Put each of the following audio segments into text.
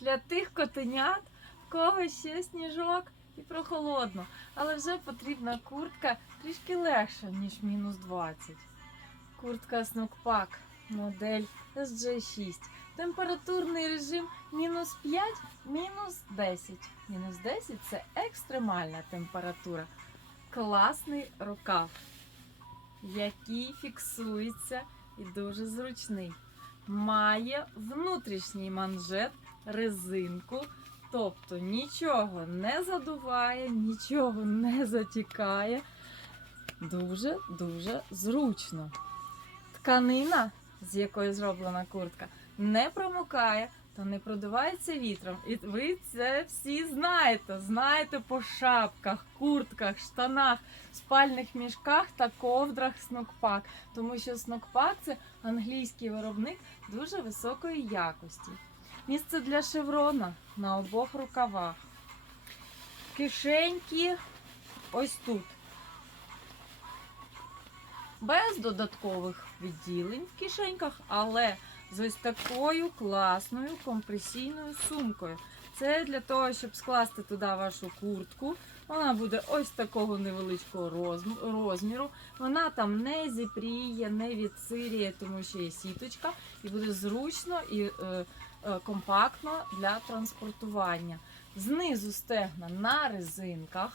для тих котенят, в кого ще сніжок і прохолодно. Але вже потрібна куртка трішки легша, ніж мінус 20. Куртка Снукпак, модель SJ6. Температурний режим мінус 5, мінус 10. Мінус 10 це екстремальна температура. Класний рукав, який фіксується і дуже зручний. Має внутрішній манжет, резинку, тобто нічого не задуває, нічого не затікає. Дуже-дуже зручно. Тканина, з якої зроблена куртка, не промокає та не продувається вітром. І ви це всі знаєте. Знаєте по шапках, куртках, штанах, спальних мішках та ковдрах Снукпак. Тому що Снукпак це англійський виробник дуже високої якості. Місце для шеврона на обох рукавах. Кишеньки ось тут. Без додаткових відділень в кишеньках, але з ось такою класною компресійною сумкою. Це для того, щоб скласти туди вашу куртку. Вона буде ось такого невеличкого розміру. Вона там не зіпріє, не відсиріє, тому що є сіточка, і буде зручно і е, е, компактно для транспортування. Знизу стегна на резинках.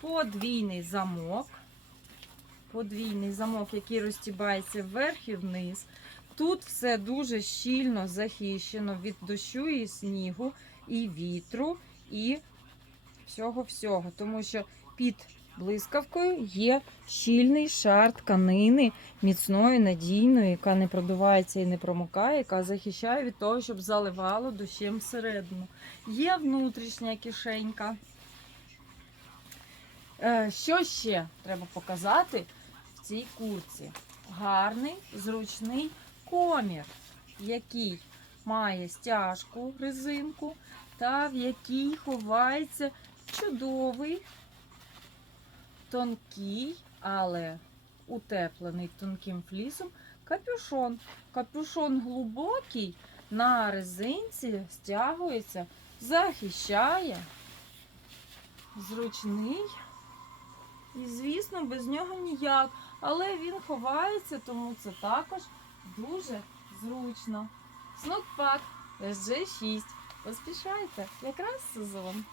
Подвійний замок. Подвійний замок, який розтібається вверх і вниз. Тут все дуже щільно захищено від дощу і снігу, і вітру, і всього-всього. Тому що під блискавкою є щільний шар тканини, міцної, надійної, яка не продувається і не промокає, яка захищає від того, щоб заливало дощем всередину. Є внутрішня кишенька. Е, Що ще треба показати в цій курці? Гарний, зручний комір, який має стяжку, резинку, та в якій ховається чудовий, тонкий, але утеплений тонким флісом капюшон. Капюшон глибокий, на резинці стягується, захищає, зручний. І, звісно, без нього ніяк. Але він ховається, тому це також дуже зручно. Снукпак SG6. Поспішайте, якраз сезон.